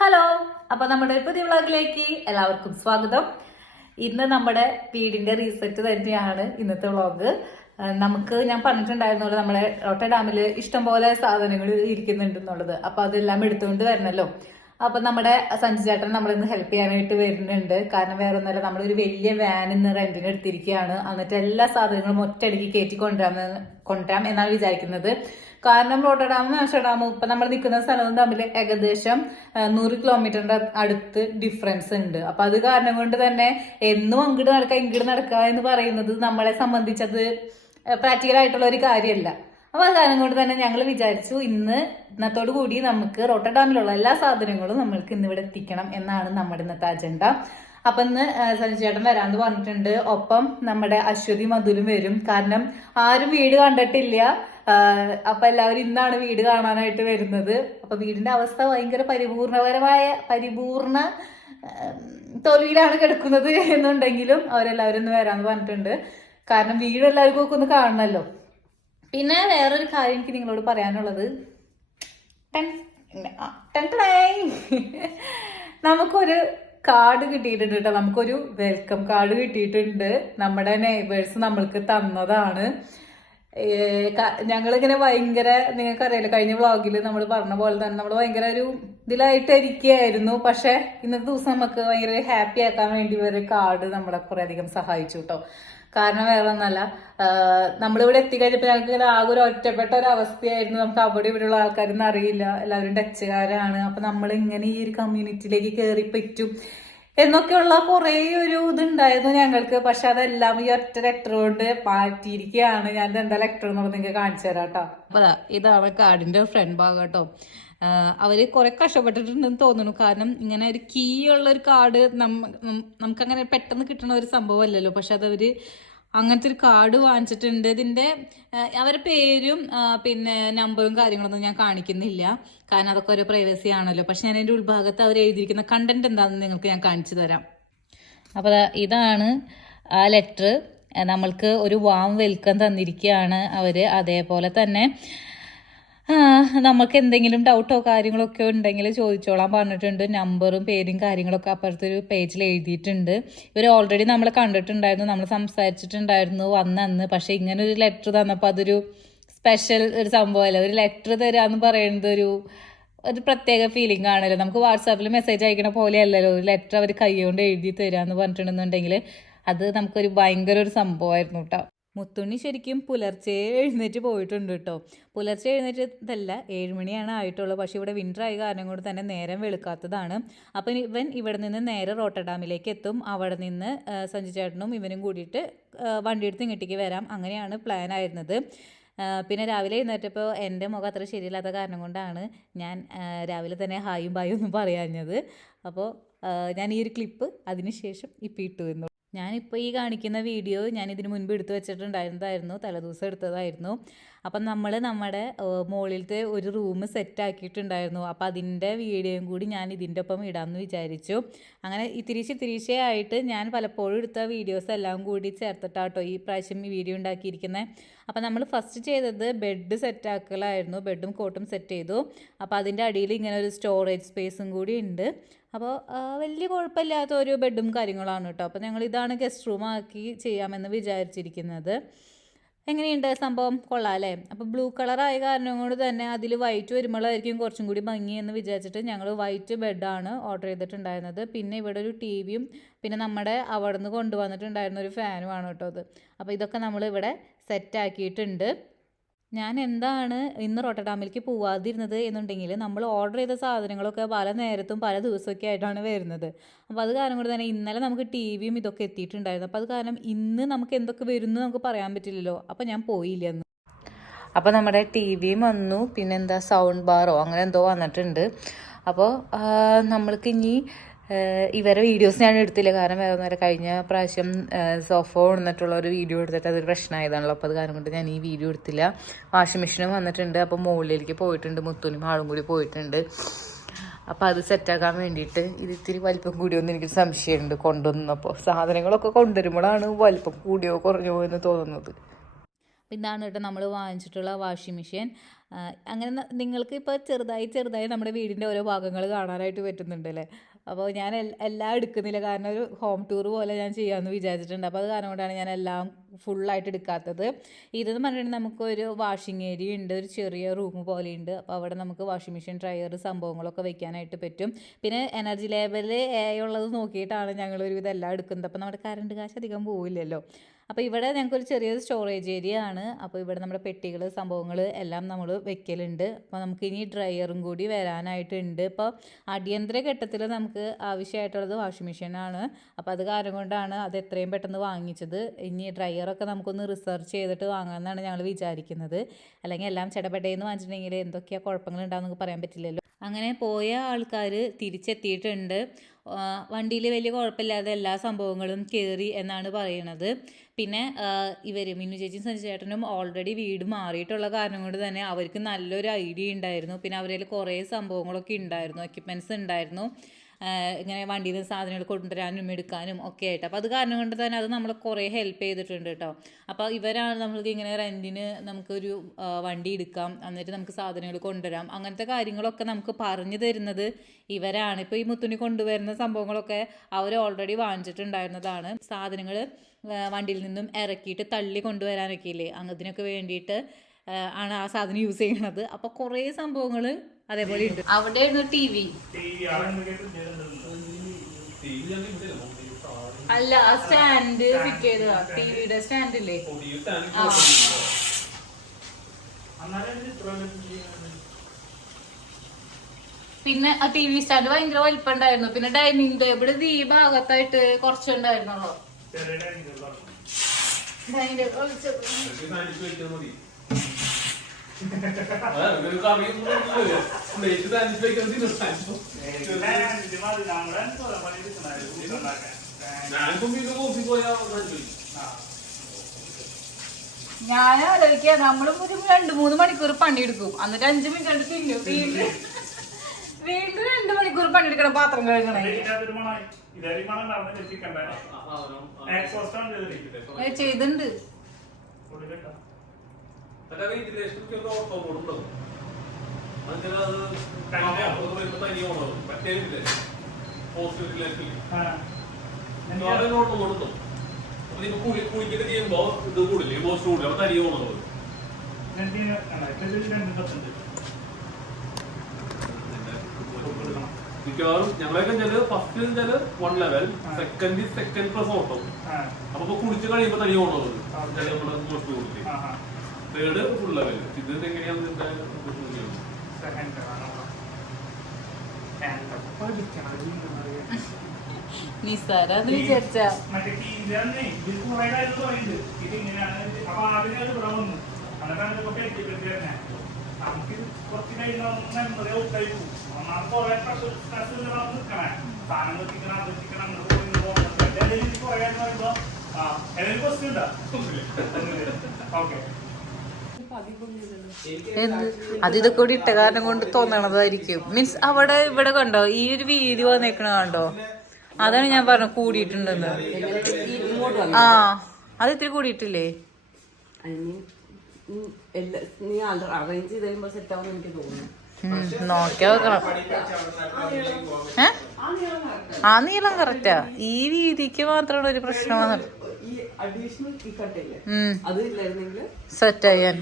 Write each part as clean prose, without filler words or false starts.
Hello, അപ്പൊ നമ്മുടെ പുതിയ വ്ളോഗിലേക്ക് എല്ലാവർക്കും സ്വാഗതം. ഇന്ന് നമ്മുടെ വീടിന്റെ റീസെറ്റ് തന്നെയാണ് ഇന്നത്തെ വ്ളോഗ്. നമുക്ക് ഞാൻ പറഞ്ഞിട്ടുണ്ടായിരുന്നല്ലോ, നമ്മുടെ റോട്ട ഡാമില് ഇഷ്ടംപോലെ സാധനങ്ങൾ ഇരിക്കുന്നുണ്ടെന്നുള്ളത്. അപ്പൊ അതെല്ലാം എടുത്തുകൊണ്ട് വരണല്ലോ. അപ്പൊ നമ്മുടെ സഞ്ജു ചേട്ടൻ നമ്മളിന്ന് ഹെൽപ്പ് ചെയ്യാനായിട്ട് വരുന്നുണ്ട്. കാരണം വേറെ ഒന്നല്ല, നമ്മളൊരു വലിയ വാൻ ഇന്ന് റെന്റിന് എടുത്തിരിക്കുകയാണ്. എന്നിട്ട് എല്ലാ സാധനങ്ങളും ഒറ്റയടിക്ക് കയറ്റി കൊണ്ടുവരാം എന്നാണ് വിചാരിക്കുന്നത്. കാരണം റോട്ട ഡാമും നാഷ ഡാമും ഇപ്പൊ നമ്മൾ നിൽക്കുന്ന സ്ഥലവും തമ്മിൽ ഏകദേശം 100 കിലോമീറ്ററിന്റെ അടുത്ത് ഡിഫറൻസ് ഉണ്ട്. അപ്പൊ അത് കാരണം കൊണ്ട് തന്നെ എന്നും അങ്ങോട്ട് നടക്കുക ഇങ്ങോട്ട് നടക്കുക എന്ന് പറയുന്നത് നമ്മളെ സംബന്ധിച്ചത് പ്രാക്ടിക്കൽ ആയിട്ടുള്ള ഒരു കാര്യമല്ല. അപ്പൊ അത് കാരണം കൊണ്ട് തന്നെ ഞങ്ങൾ വിചാരിച്ചു ഇന്നത്തോടു കൂടി നമുക്ക് റോട്ട ഡാമിലുള്ള എല്ലാ സാധനങ്ങളും നമ്മൾക്ക് ഇന്ന് ഇവിടെ എത്തിക്കണം എന്നാണ് നമ്മുടെ ഇന്നത്തെ അജണ്ട. അപ്പൊ ഇന്ന് സഞ്ജു ചേട്ടൻ വരാന്ന് പറഞ്ഞിട്ടുണ്ട്. ഒപ്പം നമ്മുടെ അശ്വതി മധുലും വരും. കാരണം ആരും വീട് കണ്ടിട്ടില്ല. അപ്പൊ എല്ലാവരും ഇന്നാണ് വീട് കാണാനായിട്ട് വരുന്നത്. അപ്പൊ വീടിന്റെ അവസ്ഥ ഭയങ്കര പരിപൂർണ തോൽവിയിലാണ് കിടക്കുന്നത് എന്നുണ്ടെങ്കിലും അവരെല്ലാവരും ഒന്ന് വരാന്ന് പറഞ്ഞിട്ടുണ്ട്. കാരണം വീട് എല്ലാവർക്കും ഒക്കെ ഒന്ന് കാണണമല്ലോ. പിന്നെ വേറൊരു കാര്യം എനിക്ക് നിങ്ങളോട് പറയാനുള്ളത്, നമുക്കൊരു കാർഡ് കിട്ടിയിട്ടുണ്ട് കേട്ടോ. നമുക്കൊരു വെൽക്കം കാർഡ് കിട്ടിയിട്ടുണ്ട്. നമ്മുടെ നെയ്ബേഴ്സ് നമ്മൾക്ക് തന്നതാണ്. ഞങ്ങളിങ്ങനെ ഭയങ്കര, നിങ്ങൾക്കറിയാലോ കഴിഞ്ഞ വ്ളോഗിൽ നമ്മൾ പറഞ്ഞ പോലെ തന്നെ നമ്മൾ ഭയങ്കര ഒരു ഇതിലായിട്ട് ഇരിക്കുകയായിരുന്നു. പക്ഷെ ഇന്നത്തെ ദിവസം നമുക്ക് ഭയങ്കര ഹാപ്പി ആക്കാൻ വേണ്ടി ഒരു കാർഡ് നമ്മളെ കുറെ അധികം സഹായിച്ചു കേട്ടോ. കാരണം വേറെ ഒന്നല്ല, നമ്മളിവിടെ എത്തിക്കഴിഞ്ഞപ്പോൾ ഞങ്ങൾക്ക് ഇങ്ങനെ ആകെ ഒരു ഒറ്റപ്പെട്ട ഒരു അവസ്ഥയായിരുന്നു. നമുക്ക് അവിടെ ഇവിടെയുള്ള ആൾക്കാരൊന്നും അറിയില്ല, എല്ലാവരും ഡച്ചുകാരാണ്. അപ്പൊ നമ്മൾ ഇങ്ങനെ ഈ ഒരു കമ്മ്യൂണിറ്റിയിലേക്ക് കയറി പറ്റും എന്നൊക്കെയുള്ള കുറേ ഒരു ഇതുണ്ടായിരുന്നു ഞങ്ങൾക്ക്. പക്ഷെ അതെല്ലാം ഈ ഒറ്റ ലെറ്റർ കൊണ്ട് മാറ്റിയിരിക്കുകയാണ്. ഞാൻ എന്താ ലെറ്റർ എന്നുള്ളത് നിങ്ങൾക്ക് കാണിച്ചു തരാം കേട്ടോ. അപ്പൊ ഇതാണ് കാർഡിന്റെ ഫ്രണ്ട് ഭാഗം കേട്ടോ. അവര് കുറെ കഷ്ടപ്പെട്ടിട്ടുണ്ടെന്ന് തോന്നുന്നു. കാരണം ഇങ്ങനെ ഒരു കീ ഉള്ള ഒരു കാർഡ് നമുക്കങ്ങനെ പെട്ടെന്ന് കിട്ടുന്ന ഒരു സംഭവം അല്ലല്ലോ. പക്ഷെ അതവര് അങ്ങനത്തെ ഒരു കാർഡ് വാങ്ങിച്ചിട്ടുണ്ട്. ഇതിന്റെ അവരുടെ പേരും പിന്നെ നമ്പറും കാര്യങ്ങളൊന്നും ഞാൻ കാണിക്കുന്നില്ല, കാരണം അതൊക്കെ ഒരു പ്രൈവസി ആണല്ലോ. പക്ഷെ ഞാൻ അതിന്റെ ഉൾഭാഗത്ത് അവർ എഴുതിയിരിക്കുന്ന കണ്ടന്റ് എന്താണെന്ന് നിങ്ങൾക്ക് ഞാൻ കാണിച്ചു തരാം. അപ്പോൾ ഇതാണ് ആ ലെറ്റർ. നമ്മൾക്ക് ഒരു വാം വെൽക്കം തന്നിരിക്കുകയാണ് അവര്. അതേപോലെ തന്നെ നമുക്ക് എന്തെങ്കിലും ഡൗട്ടോ കാര്യങ്ങളൊക്കെ ഉണ്ടെങ്കിൽ ചോദിച്ചോളാൻ പറഞ്ഞിട്ടുണ്ട്. നമ്പറും പേരും കാര്യങ്ങളൊക്കെ അപ്പുറത്തെ ഒരു പേജിൽ എഴുതിയിട്ടുണ്ട്. ഇവർ ഓൾറെഡി നമ്മൾ കണ്ടിട്ടുണ്ടായിരുന്നു, നമ്മൾ സംസാരിച്ചിട്ടുണ്ടായിരുന്നു വന്നന്ന്. പക്ഷെ ഇങ്ങനെ ഒരു ലെറ്റർ തന്നപ്പോൾ അതൊരു സ്പെഷ്യൽ ഒരു സംഭവമല്ല. ഒരു ലെറ്റർ തരാന്ന് പറയുന്നത് ഒരു പ്രത്യേക ഫീലിംഗ് ആണല്ലോ. നമുക്ക് വാട്സാപ്പിൽ മെസ്സേജ് അയക്കണ പോലെ അല്ലല്ലോ ഒരു ലെറ്റർ അവർ കൈകൊണ്ട് എഴുതി തരാന്ന് പറഞ്ഞിട്ടുണ്ടെന്നുണ്ടെങ്കിൽ അത് നമുക്കൊരു ഭയങ്കര ഒരു സംഭവമായിരുന്നു കേട്ടോ. മുത്തുണ്ണി ശരിക്കും പുലർച്ചെ എഴുന്നേറ്റ് പോയിട്ടുണ്ട് കേട്ടോ. പുലർച്ചെ എഴുന്നേറ്റതല്ല, 7 മണിയാണ് ആയിട്ടുള്ളൂ. പക്ഷേ ഇവിടെ വിൻ്റർ ആയ കാരണം കൊണ്ട് തന്നെ നേരം വെളുക്കാത്തതാണ്. അപ്പം ഇവൻ ഇവിടെ നിന്ന് നേരെ റോട്ട ഡാമിലേക്ക് എത്തും. അവിടെ നിന്ന് സഞ്ജു ചേട്ടനും ഇവനും കൂടിയിട്ട് വണ്ടി എടുത്ത് ഇങ്ങോട്ടേക്ക് വരാം. അങ്ങനെയാണ് പ്ലാൻ ആയിരുന്നത്. പിന്നെ രാവിലെ എഴുന്നേറ്റപ്പോൾ എൻ്റെ മുഖം അത്ര ശരിയില്ലാത്ത കാരണം കൊണ്ടാണ് ഞാൻ രാവിലെ തന്നെ ഹായും ബായും ഒന്നും പറയാഞ്ഞത്. അപ്പോൾ ഞാൻ ഈ ഒരു ക്ലിപ്പ് അതിന് ശേഷം ഇപ്പം ഇട്ടു എന്നു. ഞാനിപ്പോൾ ഈ കാണിക്കുന്ന വീഡിയോ ഞാൻ ഇതിന് മുൻപ് എടുത്തു വെച്ചിട്ടുണ്ടായിരുന്നതായിരുന്നു, തലേദിവസം എടുത്തതായിരുന്നു. അപ്പം നമ്മൾ നമ്മുടെ മുകളിലത്തെ ഒരു റൂം സെറ്റ് ആക്കിയിട്ടുണ്ടായിരുന്നു. അപ്പോൾ അതിൻ്റെ വീഡിയോയും കൂടി ഞാൻ ഇതിൻ്റെ ഒപ്പം ഇടാമെന്ന് വിചാരിച്ചു. അങ്ങനെ ഇത്തിരീശയായിട്ട് ഞാൻ പലപ്പോഴും എടുത്ത വീഡിയോസ് എല്ലാം കൂടി ചേർത്തിട്ടാട്ടോ ഈ പ്രാവശ്യം ഈ വീഡിയോ ഉണ്ടാക്കിയിരിക്കുന്നത്. അപ്പോൾ നമ്മൾ ഫസ്റ്റ് ചെയ്തത് ബെഡ് സെറ്റ് ആക്കലായിരുന്നു. ബെഡും കോട്ടും സെറ്റ് ചെയ്തു. അപ്പോൾ അതിൻ്റെ അടിയിൽ ഇങ്ങനെ ഒരു സ്റ്റോറേജ് സ്പേസും കൂടി ഉണ്ട്. അപ്പോൾ വലിയ കുഴപ്പമില്ലാത്ത ഒരു ബെഡും കാര്യങ്ങളാണ് കേട്ടോ. അപ്പോൾ ഞങ്ങൾ ഇതാണ് ഗസ്റ്റ് റൂം ആക്കി ചെയ്യാമെന്ന് വിചാരിച്ചിരിക്കുന്നത്. എങ്ങനെയുണ്ട് സംഭവം? കൊള്ളാം അല്ലേ? അപ്പോൾ ബ്ലൂ കളറായ കാരണം കൊണ്ട് തന്നെ അതിൽ വൈറ്റ് വരുമ്പോഴായിരിക്കും കുറച്ചും കൂടി ഭംഗി എന്ന് വിചാരിച്ചിട്ട് ഞങ്ങൾ വൈറ്റ് ബെഡാണ് ഓർഡർ ചെയ്തിട്ടുണ്ടായിരുന്നത്. പിന്നെ ഇവിടെ ഒരു ടി വിയും പിന്നെ നമ്മുടെ അവിടെ നിന്ന് കൊണ്ടുവന്നിട്ടുണ്ടായിരുന്ന ഒരു ഫാനുമാണ് കേട്ടോ അത്. അപ്പോൾ ഇതൊക്കെ നമ്മൾ ഇവിടെ സെറ്റാക്കിയിട്ടുണ്ട്. ഞാൻ എന്താണ് ഇന്ന് റോട്ട ഡാമിലേക്ക് പോവാതിരുന്നത് എന്നുണ്ടെങ്കിൽ നമ്മൾ ഓർഡർ ചെയ്ത സാധനങ്ങളൊക്കെ പല നേരത്തും പല ദിവസമൊക്കെ ആയിട്ടാണ് വരുന്നത്. അപ്പോൾ അത് കാരണം കൊണ്ട് തന്നെ ഇന്നലെ നമുക്ക് ടി വിയും ഇതൊക്കെ എത്തിയിട്ടുണ്ടായിരുന്നു. അപ്പോൾ അത് കാരണം ഇന്ന് നമുക്ക് എന്തൊക്കെ വരുന്നു നമുക്ക് പറയാൻ പറ്റില്ലല്ലോ. അപ്പോൾ ഞാൻ പോയില്ല എന്ന്. അപ്പോൾ നമ്മുടെ ടി വിയും വന്നു, പിന്നെന്താ സൗണ്ട് ബാറോ അങ്ങനെ എന്തോ വന്നിട്ടുണ്ട്. അപ്പോൾ നമ്മൾക്ക് ഇനി ഇവരെ വീഡിയോസ് ഞാൻ എടുത്തില്ല, കാരണം വേറെ നേരം കഴിഞ്ഞ പ്രാവശ്യം സോഫ കൊണ്ടിട്ടുള്ള ഒരു വീഡിയോ എടുത്തിട്ട് അതൊരു പ്രശ്നമായതാണല്ലോ. അപ്പോൾ അത് കാരണം കൊണ്ട് ഞാൻ ഈ വീഡിയോ എടുത്തില്ല. വാഷിംഗ് മെഷീനും വന്നിട്ടുണ്ട്. അപ്പോൾ മുകളിലേക്ക് പോയിട്ടുണ്ട്, മുത്തൂനും ആളും കൂടി പോയിട്ടുണ്ട്. അപ്പോൾ അത് സെറ്റാക്കാൻ വേണ്ടിയിട്ട് ഇത് ഇത്തിരി വലിപ്പം കൂടിയോന്ന് എനിക്ക് സംശയമുണ്ട്. കൊണ്ടുവന്നപ്പോൾ സാധനങ്ങളൊക്കെ കൊണ്ടുവരുമ്പോഴാണ് വലിപ്പം കൂടിയോ കുറഞ്ഞോ എന്ന് തോന്നുന്നത്. ഇതാണ് കേട്ടോ നമ്മൾ വാങ്ങിച്ചിട്ടുള്ള വാഷിംഗ് മെഷീൻ. അങ്ങനെ നിങ്ങൾക്ക് ഇപ്പോൾ ചെറുതായി നമ്മുടെ വീടിൻ്റെ ഓരോ ഭാഗങ്ങൾ കാണാനായിട്ട് പറ്റുന്നുണ്ട് അല്ലേ. അപ്പോൾ ഞാൻ എല്ലാം എടുക്കുന്നില്ല, കാരണം ഒരു ഹോം ടൂർ പോലെ ഞാൻ ചെയ്യാമെന്ന് വിചാരിച്ചിട്ടുണ്ട്. അപ്പോൾ അത് കാരണം കൊണ്ടാണ് ഞാൻ എല്ലാം ഫുള്ളായിട്ട് എടുക്കാത്തത്. ഇതെന്ന് പറഞ്ഞിട്ടുണ്ടെങ്കിൽ നമുക്കൊരു വാഷിംഗ് ഏരിയ ഉണ്ട്, ഒരു ചെറിയ റൂം പോലെയുണ്ട്. അപ്പോൾ അവിടെ നമുക്ക് വാഷിംഗ് മെഷീൻ, ഡ്രയർ സംഭവങ്ങളൊക്കെ വെക്കാനായിട്ട് പറ്റും. പിന്നെ എനർജി ലെവൽ ഉള്ളത് നോക്കിയിട്ടാണ് ഞങ്ങൾ ഒരുവിധം എല്ലാം എടുക്കുന്നത്. അപ്പോൾ നമ്മുടെ കറണ്ട് കാശ് അധികം പോവില്ലല്ലോ. അപ്പോൾ ഇവിടെ ഞങ്ങൾക്കൊരു ചെറിയൊരു സ്റ്റോറേജ് ഏരിയ ആണ്. അപ്പോൾ ഇവിടെ നമ്മുടെ പെട്ടികൾ സംഭവങ്ങൾ എല്ലാം നമ്മൾ വെക്കലുണ്ട്. അപ്പോൾ നമുക്ക് ഇനി ഡ്രയറും കൂടി വരാനായിട്ടുണ്ട്. ഇപ്പോൾ അടിയന്തര ഘട്ടത്തിൽ നമുക്ക് ആവശ്യമായിട്ടുള്ളത് വാഷിംഗ് മെഷീനാണ്. അപ്പോൾ അത് കാരണം കൊണ്ടാണ് അത് എത്രയും പെട്ടെന്ന് വാങ്ങിച്ചത്. ഇനി ഡ്രയറൊക്കെ നമുക്കൊന്ന് റിസർച്ച് ചെയ്തിട്ട് വാങ്ങാമെന്നാണ് ഞങ്ങൾ വിചാരിക്കുന്നത്. അല്ലെങ്കിൽ എല്ലാം ചടപടയെന്ന് വാങ്ങിച്ചിട്ടുണ്ടെങ്കിൽ എന്തൊക്കെയാണ് കുഴപ്പങ്ങൾ ഉണ്ടാകുമെന്ന് പറയാൻ പറ്റില്ലല്ലോ. അങ്ങനെ പോയ ആൾക്കാർ തിരിച്ചെത്തിയിട്ടുണ്ട്. വണ്ടിയിൽ വലിയ കുഴപ്പമില്ലാതെ എല്ലാ സംഭവങ്ങളും കയറി എന്നാണ് പറയണത്. പിന്നെ ഇവർ മിന്നു ചേച്ചിയും സഞ്ജു ചേട്ടനും ഓൾറെഡി വീട് മാറിയിട്ടുള്ള കാരണം കൊണ്ട് തന്നെ അവർക്ക് നല്ലൊരു ഐഡിയ ഉണ്ടായിരുന്നു. പിന്നെ അവരിൽ കുറേ സംഭവങ്ങളൊക്കെ ഉണ്ടായിരുന്നു, എക്യുപ്മെൻറ്റ്സ് ഉണ്ടായിരുന്നു, ഇങ്ങനെ വണ്ടിയിൽ നിന്ന് സാധനങ്ങൾ കൊണ്ടുവരാനും എടുക്കാനും ഒക്കെ ആയിട്ട്. അപ്പോൾ അത് കാരണം കൊണ്ട് തന്നെ അത് നമ്മളെ കുറേ ഹെൽപ്പ് ചെയ്തിട്ടുണ്ട് കേട്ടോ. അപ്പോൾ ഇവരാണ് നമ്മൾക്ക് ഇങ്ങനെ റെൻറ്റിന് നമുക്കൊരു വണ്ടി എടുക്കാം, എന്നിട്ട് നമുക്ക് സാധനങ്ങൾ കൊണ്ടുവരാം, അങ്ങനത്തെ കാര്യങ്ങളൊക്കെ നമുക്ക് പറഞ്ഞു തരുന്നത് ഇവരാണ്. ഇപ്പോൾ ഈ മുത്തുണി കൊണ്ടുവരുന്ന സംഭവങ്ങളൊക്കെ അവർ ഓൾറെഡി വാങ്ങിച്ചിട്ടുണ്ടായിരുന്നതാണ്. സാധനങ്ങൾ വണ്ടിയിൽ നിന്നും ഇറക്കിയിട്ട് തള്ളി കൊണ്ടുവരാനൊക്കെ ഇല്ലേ, അതിനൊക്കെ വേണ്ടിയിട്ട് ആണ് ആ സാധനം യൂസ് ചെയ്യണത്. അപ്പോൾ കുറേ സംഭവങ്ങൾ അതേപോലെ ഉണ്ട്. അവിടെയായിരുന്നു ടി വി അല്ല, ആ സ്റ്റാൻഡ് ഫിറ്റ് ചെയ്തതാ, ടിവിയുടെ സ്റ്റാൻഡില്ലേ. പിന്നെ ആ ടി വി സ്റ്റാൻഡ് ഭയങ്കര വലിപ്പുണ്ടായിരുന്നു. പിന്നെ ഡൈനിങ് ടേബിൾ ഈ ഭാഗത്തായിട്ട് കുറച്ചുണ്ടായിരുന്നുള്ളൂ. ഞാൻ ആലോചിക്കുക, നമ്മളും ഒരു 2-3 മണിക്കൂർ പണിയെടുക്കും, എന്നിട്ട് 5 മിനിറ്റ് തിന്നു, വീണ്ടും 2 മണിക്കൂർ പണിയെടുക്കണം, പാത്രം കഴുകണേ. ചെയ്തിട്ടുണ്ട്. കുളിക്കൊക്കെ ചെയ്യുമ്പോ ഇത് കൂടില്ലേ, പോസ്റ്റ് കൂടില്ല, അപ്പൊ തനിയെ പോണത്. മിക്കവാറും ഞങ്ങളൊക്കെ first 1 level, second plus auto. അപ്പൊ കുളിച്ച് കഴിയുമ്പോ തനിയെ പോണത് നമ്മുടെ പോസ്റ്റ് കൂടില്ലേ. Third full level. ഇത് എങ്ങനെയാണ് വിചാരിച്ച അത് ഇതൊക്കെ കൂടി ഇട്ട കാരണം കൊണ്ട് തോന്നണതായിരിക്കും. മീൻസ് അവിടെ ഇവിടെ കണ്ടോ, ഈ ഒരു വീതി വന്നേക്കണ കണ്ടോ, അതാണ് ഞാൻ പറഞ്ഞു കൂടിയിട്ടുണ്ടെന്ന്. ആ, അത് ഇത്തിരി കൂടിയിട്ടില്ലേ? നോക്കിയാ വെക്കണം. ആ നീളം കറക്റ്റാ. ഈ വീതിക്ക് മാത്രമാണ് ഒരു പ്രശ്നം വന്നത്. സെറ്റ് ചെയ്യാൻ.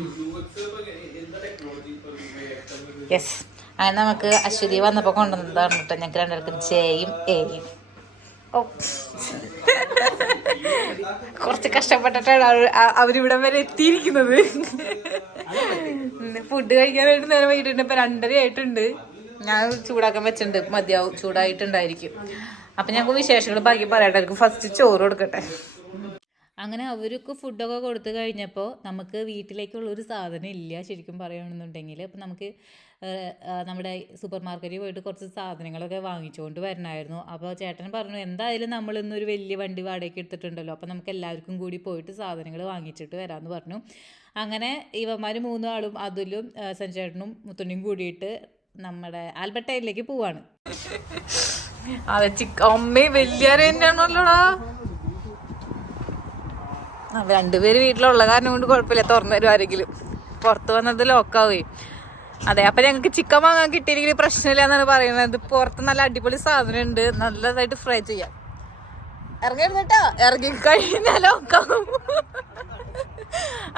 യെസ്, അങ്ങനെ നമുക്ക് അശ്വതി വന്നപ്പോ കൊണ്ടുവന്നതാണ് കേട്ടോ. ഞങ്ങൾക്ക് രണ്ടുപേർക്കും ജെയും എയും. കുറച്ച് കഷ്ടപ്പെട്ടിട്ടാണ് അവരിവിടെ വരെ എത്തിയിരിക്കുന്നത്. ഫുഡ് കഴിക്കാനായിട്ട് നേരം വൈകിട്ടുണ്ട്. ഇപ്പൊ 2:30 ആയിട്ടുണ്ട്. ഞാൻ ചൂടാക്കാൻ വെച്ചിട്ടുണ്ട്, മതിയാവും, ചൂടായിട്ടുണ്ടായിരിക്കും. അപ്പൊ ഞങ്ങൾക്ക് വിശേഷങ്ങൾ ബാക്കി പറയട്ടെ. ഫസ്റ്റ് ചോറ് കൊടുക്കട്ടെ. അങ്ങനെ അവർക്ക് ഫുഡൊക്കെ കൊടുത്തു കഴിഞ്ഞപ്പോൾ നമുക്ക് വീട്ടിലേക്കുള്ളൊരു സാധനം ഇല്ല ശരിക്കും പറയുകയാണെന്നുണ്ടെങ്കിൽ. അപ്പം നമുക്ക് നമ്മുടെ സൂപ്പർ മാർക്കറ്റിൽ പോയിട്ട് കുറച്ച് സാധനങ്ങളൊക്കെ വാങ്ങിച്ചുകൊണ്ട് വരണമായിരുന്നു. അപ്പോൾ ചേട്ടൻ പറഞ്ഞു, എന്തായാലും നമ്മളിന്നൊരു വലിയ വണ്ടി വാടകയ്ക്ക് എടുത്തിട്ടുണ്ടല്ലോ, അപ്പോൾ നമുക്ക് എല്ലാവർക്കും കൂടി പോയിട്ട് സാധനങ്ങൾ വാങ്ങിച്ചിട്ട് വരാമെന്ന് പറഞ്ഞു. അങ്ങനെ ഇവന്മാർ 3 ആളും അതിലും സഞ്ജേട്ടനും മുത്തുണ്ണിയും കൂടിയിട്ട് നമ്മുടെ ആൽബർട്ടയിലേക്ക് പോവാണ്. അതെ, അമ്മേ വലിയ തന്നെയാണല്ലോടാ. രണ്ടുപേര് വീട്ടിലുള്ള കാരണം കൊണ്ട് കുഴപ്പമില്ല, തുറന്നു തരും ആരെങ്കിലും. പുറത്ത് വന്നത് ലോക്കാവേ. അതെ, അപ്പൊ ഞങ്ങൾക്ക് ചിക്കൻ വാങ്ങാൻ കിട്ടിയില്ലെങ്കിൽ പ്രശ്നമില്ല എന്നാണ് പറയുന്നത്. പുറത്ത് നല്ല അടിപൊളി സാധനം ഉണ്ട്, നല്ലതായിട്ട് ഫ്രൈ ചെയ്യാം. ഇറങ്ങിയിരുന്നിട്ടാ, ഇറങ്ങി കഴിഞ്ഞാൽ ലോക്കാവും.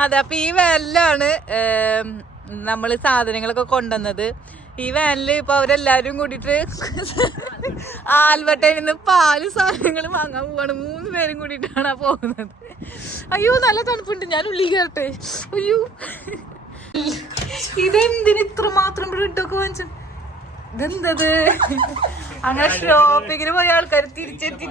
അതെ, അപ്പൊ ഈ വാനിലാണ് നമ്മള് സാധനങ്ങളൊക്കെ കൊണ്ടുവന്നത്. ഈ വാനില് ഇപ്പൊ അവരെല്ലാരും കൂടിയിട്ട് ആൽബർട്ടയിൽ നിന്ന് പാല് സാധനങ്ങൾ വാങ്ങാൻ പോവാണ്. 3 പേരും കൂടിയിട്ടാണ് പോകുന്നത്. അയ്യോ നല്ല തണുപ്പുണ്ട്, ഞാൻ ഉള്ളിൽ കയറട്ടെ. അയ്യോ ഇതെന്തിന് ഇത്ര മാത്രം ബ്രെഡൊക്കെ വാങ്ങിച്ചു? ഇതെന്തത്? അങ്ങനെ ഷോപ്പിങ്ങിന് പോയ ആൾക്കാർ തിരിച്ചെത്തി.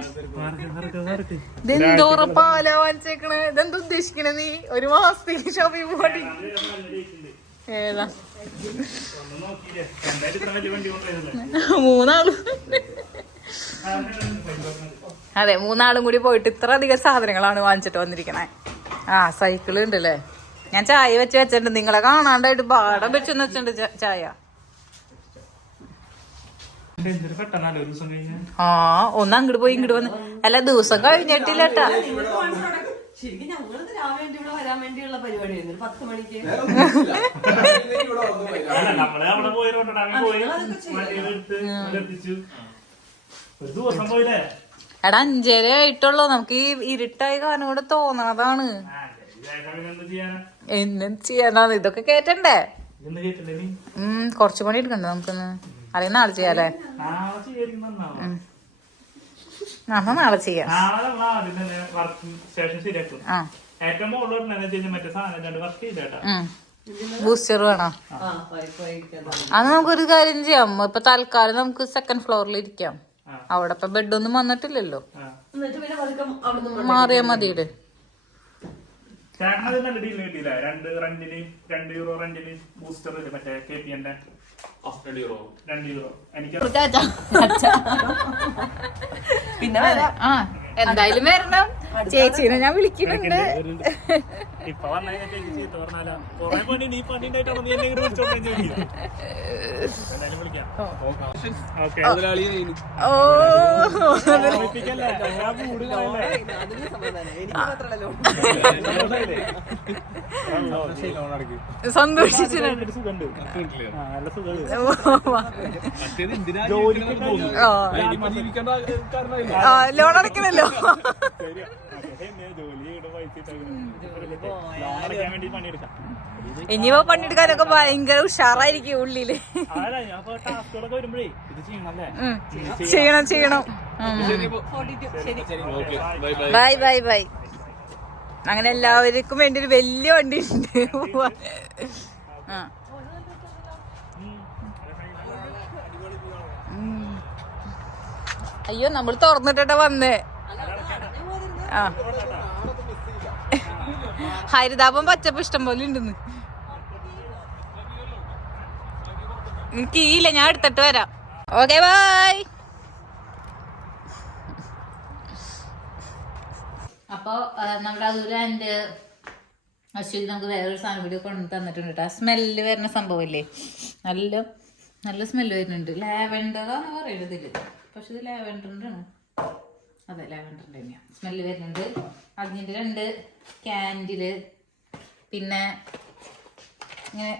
ഇതെന്തോറ പാലാ വാങ്ങിച്ചേക്കണേ? ഇതെന്താ ഉദ്ദേശിക്കണേ നീ? ഒരു മാസത്തേക്ക് ഷോപ്പിംഗ് പോയി ഏതാ 3 ആളും. അതെ, 3 ആളും കൂടി പോയിട്ട് ഇത്ര അധികം സാധനങ്ങളാണ് വാങ്ങിച്ചിട്ട് വന്നിരിക്കണേ. ആ സൈക്കിള് ഉണ്ടല്ലേ. ഞാൻ ചായ വെച്ചിട്ടുണ്ട്, നിങ്ങളെ കാണാണ്ടായിട്ട് പാടം വെച്ചെന്ന് വെച്ചിട്ടുണ്ട് ചായ. ആ ഒന്ന് അങ്ങോട്ട് പോയി ഇങ്ങോട്ട് വന്ന്. അല്ല ദിവസം കഴിഞ്ഞിട്ടില്ല കേട്ടാ. എടാ 5:30 ആയിട്ടുള്ളൂ. നമുക്ക് ഈ ഇരുട്ടായി കാരണം കൂടെ തോന്നാതാണ്. എന്നും ചെയ്യാനാണ്, ഇതൊക്കെ കേറ്റണ്ടേ? കൊറച്ചു പണി എടുക്കണ്ടേ നമുക്കൊന്ന്? അല്ലെങ്കിൽ നാളെ ചെയ്യാല്ലേ? നാളെ ചെയ്യാം. ബൂസ്റ്റർ വേണോ? അത് നമുക്കൊരു കാര്യം ചെയ്യാം, ഇപ്പൊ തൽക്കാലം നമുക്ക് 2nd ഫ്ലോറിൽ ഇരിക്കാം. അവിടെ ഇപ്പൊ ബെഡൊന്നും വന്നിട്ടില്ലല്ലോ, മാറിയാ മതിയുടെ. പിന്നെ എന്തായാലും വരണം, ചേച്ചീനെ ഞാൻ വിളിക്കുന്നുണ്ട്. സന്തോഷിച്ചു. ലോൺ അടയ്ക്കണല്ലോ. ഇനിയിപ്പോ പണിയെടുക്കാനൊക്കെ ഭയങ്കര ഉഷാറായിരിക്കും ഉള്ളില്. ചെയ്യണം. Bye bye bye. അങ്ങനെ എല്ലാവർക്കും വേണ്ടി ഒരു വലിയ വണ്ടി ഉണ്ട്. അയ്യോ നമ്മൾ തുറന്നിട്ടാ വന്നേ. ആ ഹരിതാപം പച്ചപ്പ് ഇഷ്ടം പോലെ ഉണ്ടെന്ന്. എനിക്കില്ല, ഞാൻ എടുത്തിട്ട് വരാം. Okay bye. അപ്പൊ നമ്മുടെ അതുപോലെ എൻ്റെ അശ്വതി നമുക്ക് വേറൊരു സാധനം കൂടി കൊണ്ട് തന്നിട്ടുണ്ട് കേട്ടോ. സ്മെല്ല് വരുന്ന സംഭവമില്ലേ, നല്ല സ്മെല്ല് വരുന്നുണ്ട്. ലാവെൻഡറാണ് പറയുന്നത് ഇതില്, പക്ഷെ ഇത് ലാവെൻഡറിൻ്റെ ആണ്. അതെ, ലാവെൻഡറിൻ്റെ തന്നെയാണ്. സ്മെല്ല് വരുന്നുണ്ട്. അതിൻ്റെ 2 ക്യാൻഡില്, പിന്നെ ഇങ്ങനെ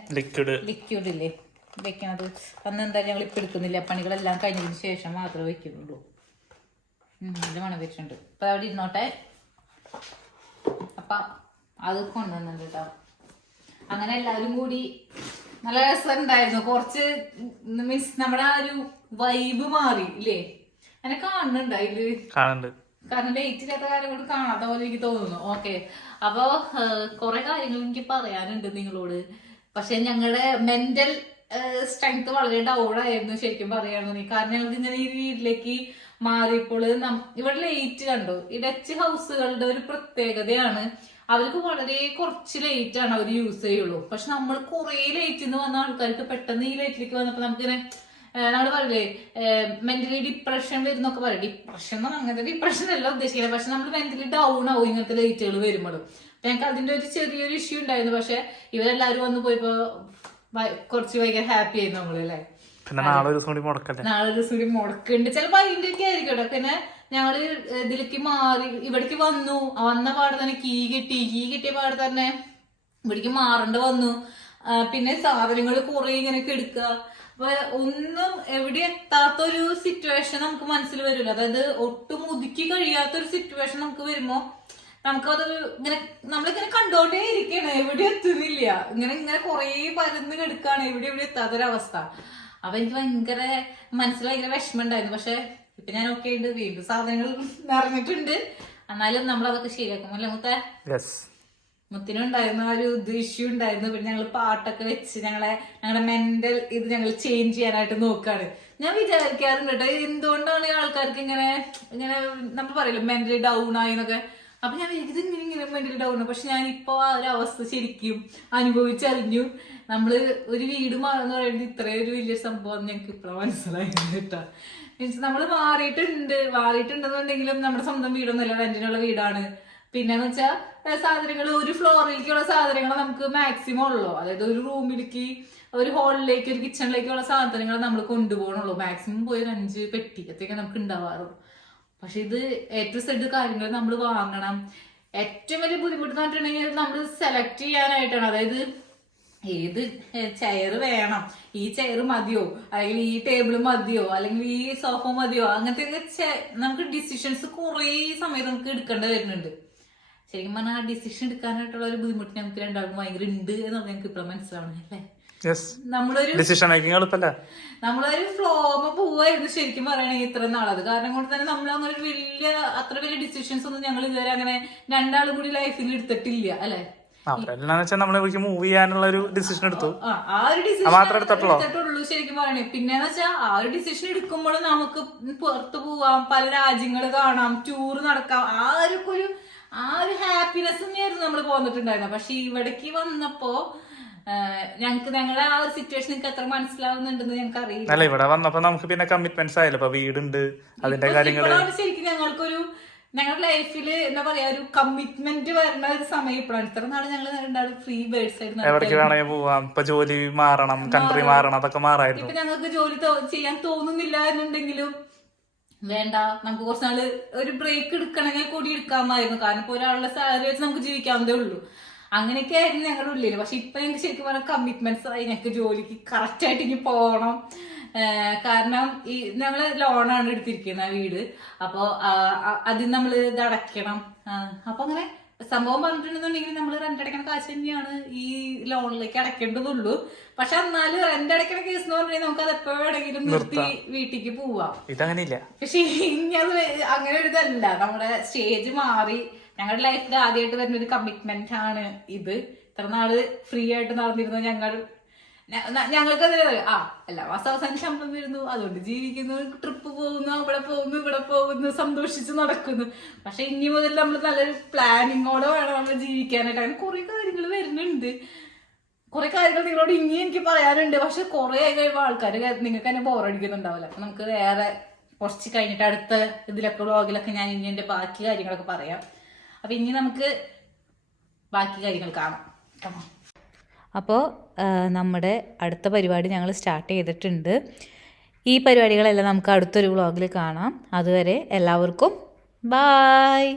ലിക്വിഡ് ഇല്ലേ വെക്കണത്. അന്ന് എന്തായാലും ഞങ്ങൾ ഇപ്പം എടുക്കുന്നില്ല, പണികളെല്ലാം കഴിഞ്ഞതിന് ശേഷം മാത്രമേ വെക്കുന്നുള്ളൂ. നല്ല മണം വെച്ചിട്ടുണ്ട്. അപ്പം അവിടെ ഇരുന്നോട്ടെ. അപ്പം അത് കൊണ്ടുവന്നുണ്ട് കേട്ടോ. അങ്ങനെ എല്ലാവരും കൂടി നല്ല രസമുണ്ടായിരുന്നു. കുറച്ച് മീൻസ് നമ്മുടെ ആ ഒരു വൈബ് മാറി ഇല്ലേ? എന്നെ കാണുന്നുണ്ട് അതില്, കാരണം ലേറ്റ് ഇല്ലാത്ത കാര്യം കൊണ്ട് കാണാത്ത പോലെ എനിക്ക് തോന്നുന്നു. ഓക്കെ, അപ്പൊ കുറെ കാര്യങ്ങൾ എനിക്ക് പറയാനുണ്ട് നിങ്ങളോട്. പക്ഷെ ഞങ്ങളുടെ മെന്റൽ സ്ട്രെങ്ത് വളരെ ഡൗൺ ആയിരുന്നു ശരിക്കും പറയുകയാണെങ്കിൽ. കാരണം ഞങ്ങൾക്ക് ഇങ്ങനെ ഈ വീട്ടിലേക്ക് മാറിയപ്പോൾ ഇവിടെ ലേറ്റ് കണ്ടു. ഈ ഡച്ച് ഹൗസുകളുടെ ഒരു പ്രത്യേകതയാണ്, അവർക്ക് വളരെ കുറച്ച് ലേറ്റ് ആണ് അവർ യൂസ് ചെയ്യുള്ളൂ. പക്ഷെ നമ്മൾ കുറെ ലേറ്റ് നിന്ന് വന്ന ആൾക്കാർക്ക് പെട്ടെന്ന് ഈ ലേറ്റിലേക്ക് വന്നപ്പോൾ നമുക്കിങ്ങനെ നമ്മൾ പറയില്ലേ മെന്റലി ഡിപ്രഷൻ വരുന്നൊക്കെ പറയും. ഡിപ്രഷൻ എന്ന് പറഞ്ഞാൽ അങ്ങനത്തെ ഡിപ്രഷൻ അല്ല ഉദ്ദേശിക്കുന്നത്, പക്ഷെ നമ്മൾ മെന്റലി ഡൗൺ ആവും ഇങ്ങനത്തെ ലേറ്റുകൾ വരുമ്പോഴും. ഞങ്ങൾക്ക് അതിന്റെ ഒരു ചെറിയൊരു ഇഷ്യൂ ഉണ്ടായിരുന്നു. പക്ഷെ ഇവരെല്ലാവരും വന്ന് പോയപ്പോ കുറച്ച് ഭയങ്കര ഹാപ്പി ആയിരുന്നു നമ്മളല്ലേ. പിന്നെ നാളെ ഒരു ദിവസം കൂടി മുടക്കല്ലേ. നാളെ ഒരു ദിവസം കൂടി മുടക്കുണ്ട്, ചിലപ്പോ അതിന്റെ ഒക്കെ ആയിരിക്കട്ടെ. പിന്നെ ഞങ്ങള് ഇതിലേക്ക് മാറി ഇവിടേക്ക് വന്ന പാടെ തന്നെ കീ കിട്ടിയ പാടെ തന്നെ ഇവിടേക്ക് മാറേണ്ട വന്നു. പിന്നെ സാധനങ്ങൾ കുറെ ഇങ്ങനെയൊക്കെ എടുക്കുക. അപ്പൊ ഒന്നും എവിടെ എത്താത്തൊരു സിറ്റുവേഷൻ നമുക്ക് മനസ്സിൽ വരില്ല. അതായത് ഒട്ടും ഒതുക്കി കഴിയാത്തൊരു സിറ്റുവേഷൻ നമുക്ക് വരുമ്പോ നമുക്കതൊരു ഇങ്ങനെ നമ്മളിങ്ങനെ കണ്ടോണ്ടേ ഇരിക്കണേ, എവിടെ എത്തുന്നില്ല. ഇങ്ങനെ കുറെ പരന്ന് കിടക്കാണ്, എവിടെ എത്താത്തൊരവസ്ഥ. അപ്പൊ എനിക്ക് മനസ്സിൽ ഭയങ്കര വിഷമം ഉണ്ടായിരുന്നു. പക്ഷെ ഇപ്പൊ ഞാൻ ഓക്കെ ഉണ്ട്, വീണ്ടും സാധനങ്ങൾ നിറഞ്ഞിട്ടുണ്ട്. എന്നാലും നമ്മളതൊക്കെ ശരിയാക്കും അല്ലെ മുത്തേ? മുത്തിനുണ്ടായിരുന്ന ഒരു ഇഷ്യൂ ഉണ്ടായിരുന്നു. പിന്നെ ഞങ്ങൾ പാട്ടൊക്കെ വെച്ച് ഞങ്ങളുടെ മെന്റൽ ഇത് ഞങ്ങൾ ചേഞ്ച് ചെയ്യാനായിട്ട് നോക്കാണ്. ഞാൻ വിചാരിക്കാറുണ്ട് കേട്ടോ, എന്തുകൊണ്ടാണ് ആൾക്കാർക്ക് ഇങ്ങനെ നമ്മൾ പറയില്ല മെന്റലി ഡൗൺ ആയി എന്നൊക്കെ. അപ്പൊ ഞാൻ ഇത് ഇങ്ങനെ മെന്റലി ഡൗൺ ആണ്. പക്ഷെ ഞാനിപ്പോ ആ ഒരു അവസ്ഥ ശരിക്കും അനുഭവിച്ചറിഞ്ഞു. നമ്മള് ഒരു വീട് മാറുന്ന പറയുന്നത് ഇത്രയും ഒരു വലിയ സംഭവം ഞങ്ങൾക്ക് ഇപ്പോഴാണ് മനസ്സിലായത് കേട്ടോ. മീൻസ് നമ്മൾ മാറിയിട്ടുണ്ടെന്നുണ്ടെങ്കിലും നമ്മുടെ സ്വന്തം വീടൊന്നുമല്ല, റെന്റിനുള്ള വീടാണ്. പിന്നെന്ന് വെച്ചാൽ സാധനങ്ങൾ ഒരു ഫ്ലോറിലേക്കുള്ള സാധനങ്ങൾ നമുക്ക് മാക്സിമം ഉള്ളൂ. അതായത് ഒരു റൂമിലേക്ക്, ഒരു ഹാളിലേക്ക്, ഒരു കിച്ചണിലേക്കുള്ള സാധനങ്ങൾ നമ്മൾ കൊണ്ടുപോകണുള്ളൂ. മാക്സിമം പോയി 5 പെട്ടി അതൊക്കെ നമുക്ക് ഉണ്ടാവാറുള്ളൂ. പക്ഷെ ഇത് ഏറ്റവും സെഡ് കാര്യങ്ങൾ നമ്മൾ വാങ്ങണം. ഏറ്റവും വലിയ ബുദ്ധിമുട്ട് എന്ന് പറഞ്ഞിട്ടുണ്ടെങ്കിൽ നമ്മൾ സെലക്ട് ചെയ്യാനായിട്ടാണ്. അതായത് ഏത് ചെയർ വേണം, ഈ ചെയർ മതിയോ, അല്ലെങ്കിൽ ഈ ടേബിൾ മതിയോ, അല്ലെങ്കിൽ ഈ സോഫ മതിയോ, അങ്ങനത്തെ നമുക്ക് ഡിസിഷൻസ് കുറേ സമയത്ത് നമുക്ക് എടുക്കേണ്ടി വരുന്നുണ്ട്. ശരിക്കും പറഞ്ഞാൽ ആ ഡിസിഷൻ എടുക്കാനായിട്ടുള്ള ഒരു ബുദ്ധിമുട്ട് നമുക്ക് രണ്ടാൾക്കും ഭയങ്കര ഉണ്ട് എന്ന് ഞങ്ങൾക്ക് ഇപ്പൊ മനസ്സിലാവണം അല്ലേ? നമ്മളൊരു ഫ്ലോമ പോവായിരുന്നു ശരിക്കും പറയണെങ്കിൽ ഇത്ര നാളത്. കാരണം കൊണ്ട് തന്നെ നമ്മൾ അങ്ങനെ അത്ര വലിയ ഡിസിഷൻസ് ഒന്നും ഞങ്ങൾ ഇതുവരെ അങ്ങനെ രണ്ടാളും കൂടി ലൈഫിൽ എടുത്തിട്ടില്ല അല്ലെ? മൂവ് ചെയ്യാനുള്ള ഒരു ഡിസിഷൻ എടുത്തു. ആ ഒരു ഡിസിഷൻ എടുത്തിട്ടുള്ളൂ ശരിക്കും പറയണേ. പിന്നെന്ന് വെച്ചാൽ ആ ഒരു ഡിസിഷൻ എടുക്കുമ്പോൾ നമുക്ക് പുറത്തു പോവാം, പല രാജ്യങ്ങൾ കാണാം, ടൂർ നടക്കാം. ആ ഒരു ഹാപ്പിനെസ് തന്നെയായിരുന്നു നമ്മൾ പോന്നിട്ടുണ്ടായിരുന്നത്. പക്ഷെ ഇവിടേക്ക് വന്നപ്പോ ഞങ്ങളുടെ ആ ഒരു സിറ്റുവേഷൻ നിങ്ങൾക്ക് എത്ര മനസ്സിലാവുന്നുണ്ടെന്ന് ഞങ്ങൾക്ക് അറിയില്ല. അല്ല, ഇവിടെ വന്നപ്പോ നമുക്ക് പിന്നെ കമ്മിറ്റ്മെന്റ്സ് ആയല്ലോ. ഇപ്പൊ വീടുണ്ട്, അതിന്റെ കാര്യങ്ങളാണ് ശരിക്കും ഞങ്ങളുടെ ലൈഫില് എന്താ പറയാ ഒരു കമ്മിറ്റ്മെന്റ് വരുന്ന ഒരു സമയം ഇപ്പോഴാണ്. ഇത്ര നാള് ഞങ്ങൾ രണ്ടാളും ഫ്രീ ബേർഡ്സ് ആയിരുന്നു, എവിടേക്ക് വേണമെങ്കിൽ പോവാം. ഇപ്പൊ ജോലി മാറണം, കൺട്രി മാറണം, അതൊക്കെ മാറായിരുന്നു. ഇപ്പൊ ഞങ്ങൾക്ക് ജോലി ചെയ്യാൻ തോന്നുന്നില്ല എന്നുണ്ടെങ്കിലും വേണ്ട, നമുക്ക് കുറച്ച് ഒരു ബ്രേക്ക് എടുക്കണമെങ്കിൽ കൂടി എടുക്കാമായിരുന്നു. കാരണം ഇപ്പൊ ഒരാളുടെ സാലറി വെച്ച് നമുക്ക് ജീവിക്കാവുന്നതേ ഉള്ളൂ. അങ്ങനെയൊക്കെ ആയിരുന്നു ഞങ്ങളുടെ ഉള്ളിൽ. പക്ഷെ ഇപ്പൊ ഞങ്ങൾക്ക് ശരിക്കും പറഞ്ഞാൽ കമ്മിറ്റ്മെന്റ്സ് ആയി. ഞങ്ങൾക്ക് ജോലിക്ക് കറക്റ്റ് ആയിട്ട് ഇനി പോകണം. കാരണം ഈ നമ്മള് ലോണാണ് എടുത്തിരിക്കുന്ന വീട്. അപ്പൊ അതിന് നമ്മൾ ഇത് അടയ്ക്കണം. അപ്പൊ അങ്ങനെ സംഭവം പറഞ്ഞിട്ടുണ്ടെന്നുണ്ടെങ്കിൽ നമ്മൾ റെന്റ് അടയ്ക്കണ കാശ് തന്നെയാണ് ഈ ലോണിലേക്ക് അടയ്ക്കേണ്ടതുള്ളൂ. പക്ഷെ എന്നാലും റെന്റ് അടയ്ക്കണ കേസ് എന്ന് പറഞ്ഞാൽ നമുക്ക് അത് എപ്പോഴെങ്കിലും നിർത്തി വീട്ടിലേക്ക് പോവാം. ഇതങ്ങനെയില്ല. പക്ഷെ ഇനി അത് അങ്ങനെ ഒരു ഇതല്ല. നമ്മുടെ സ്റ്റേജ് മാറി. ഞങ്ങളുടെ ലൈഫിൽ ആദ്യമായിട്ട് വരുന്ന ഒരു കമ്മിറ്റ്മെന്റ് ആണ് ഇത്. ഇത്ര നാള് ഫ്രീ ആയിട്ട് നടന്നിരുന്ന ഞങ്ങൾക്ക് എല്ലാ മാസം അവസാനം ശമ്പളം വരുന്നു, അതുകൊണ്ട് ജീവിക്കുന്നു, ട്രിപ്പ് പോകുന്നു, അവിടെ പോകുന്നു, ഇവിടെ പോകുന്നു, സന്തോഷിച്ച് നടക്കുന്നു. പക്ഷെ ഇനി മുതൽ നമ്മൾ നല്ലൊരു പ്ലാനിങ്ങോടെ വേണം നമ്മൾ ജീവിക്കാനായിട്ട്. അങ്ങനെ കുറെ കാര്യങ്ങൾ വരുന്നുണ്ട്. കുറെ കാര്യങ്ങൾ നിങ്ങളോട് ഇനി എനിക്ക് പറയാനുണ്ട്. പക്ഷെ കുറെ കഴിയുമ്പോൾ ആൾക്കാർ നിങ്ങൾക്ക് തന്നെ ബോറടിക്കുന്നുണ്ടാവില്ല. അപ്പൊ നമുക്ക് വേറെ കുറച്ച് കഴിഞ്ഞിട്ട് അടുത്ത ഇതിലൊക്കെ വ്ളോഗിലൊക്കെ ഞാൻ ഇനി എന്റെ ബാക്കി കാര്യങ്ങളൊക്കെ പറയാം. അപ്പൊ ഇനി നമുക്ക് ബാക്കി കാര്യങ്ങൾ കാണാം. അപ്പോൾ നമ്മുടെ അടുത്ത പരിപാടി ഞങ്ങൾ സ്റ്റാർട്ട് ചെയ്തിട്ടുണ്ട്. ഈ പരിപാടികളെല്ലാം നമുക്ക് അടുത്തൊരു വ്ളോഗിൽ കാണാം. അതുവരെ എല്ലാവർക്കും ബായ്.